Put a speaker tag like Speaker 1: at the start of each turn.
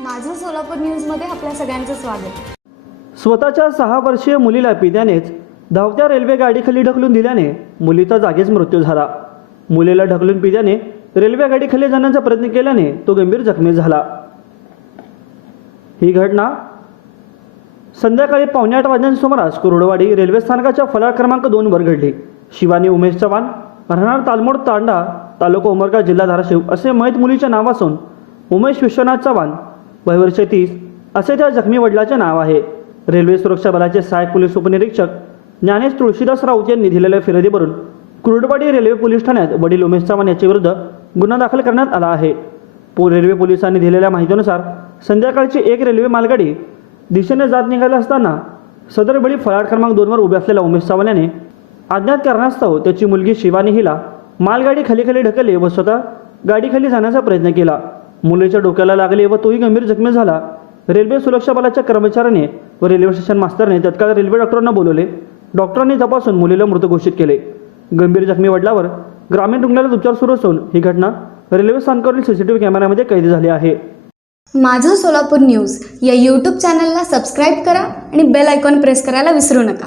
Speaker 1: माझं सोलापूर न्यूजमध्ये आपल्या सगळ्यांचं स्वागत.
Speaker 2: स्वतःच्या सहा वर्षीय मुलीला पित्यानेच धावत्या रेल्वे गाडीखाली ढकलून दिल्याने मुलीचा जागीच मृत्यू झाला. मुलीला ढकलून पित्याने रेल्वे गाडीखाली जाण्याचा प्रयत्न केल्याने तो गंभीर जखमी झाला. ही घटना संध्याकाळी पावणे आठ वाजण्याच्या सुमारास कुरुडवाडी रेल्वे स्थानकाच्या फलाट क्रमांक दोनवर घडली. शिवानी उमेश चव्हाण राहणार तालमोड तांडा तालुका उमरगा जिल्हा धाराशिव असे मयत मुलीचे नाव असून उमेश विश्वनाथ चव्हाण वयवर्ष तीस असे त्या जखमी वडिलाचे नाव आहे. रेल्वे सुरक्षा बलाचे सहाय्यक पोलीस उपनिरीक्षक ज्ञानेश तुळशीदास राऊत यांनी दिलेल्या फिर्यादीवरून कुर्डवाडी रेल्वे पोलीस ठाण्यात वडील उमेश चव्हाण याच्या विरुद्ध गुन्हा दाखल करण्यात आला आहे. पो रेल्वे पोलिसांनी दिलेल्या माहितीनुसार संध्याकाळची एक रेल्वे मालगाडी दिशेने जात निघाला असताना सदरबळी वेळी क्रमांक दोनवर उभे असलेल्या उमेश चव्हाण याने अज्ञात कारणास्तव त्याची मुलगी शिवानी हिला मालगाडी खाली खाली ढकलली व स्वतः गाडीखाली जाण्याचा प्रयत्न केला. मुलीच्या डोक्याला लागले व तोही गंभीर जखमी झाला. रेल्वे सुरक्षा बलाच्या कर्मचाऱ्याने व रेल्वे स्टेशन मास्तरने तत्काळ रेल्वे डॉक्टरांना बोलवले. डॉक्टरांनी तपासून मुलीला मृत घोषित केले. गंभीर जखमी वडिलावर ग्रामीण रुग्णालयात उपचार सुरू असून ही घटना रेल्वे स्थानकावरील सीसीटीव्ही कॅमेऱ्यामध्ये कैद झाली आहे.
Speaker 1: माझं सोलापूर न्यूज या यूट्यूब चॅनलला सबस्क्राईब करा आणि बेल आयकॉन प्रेस करायला विसरू नका.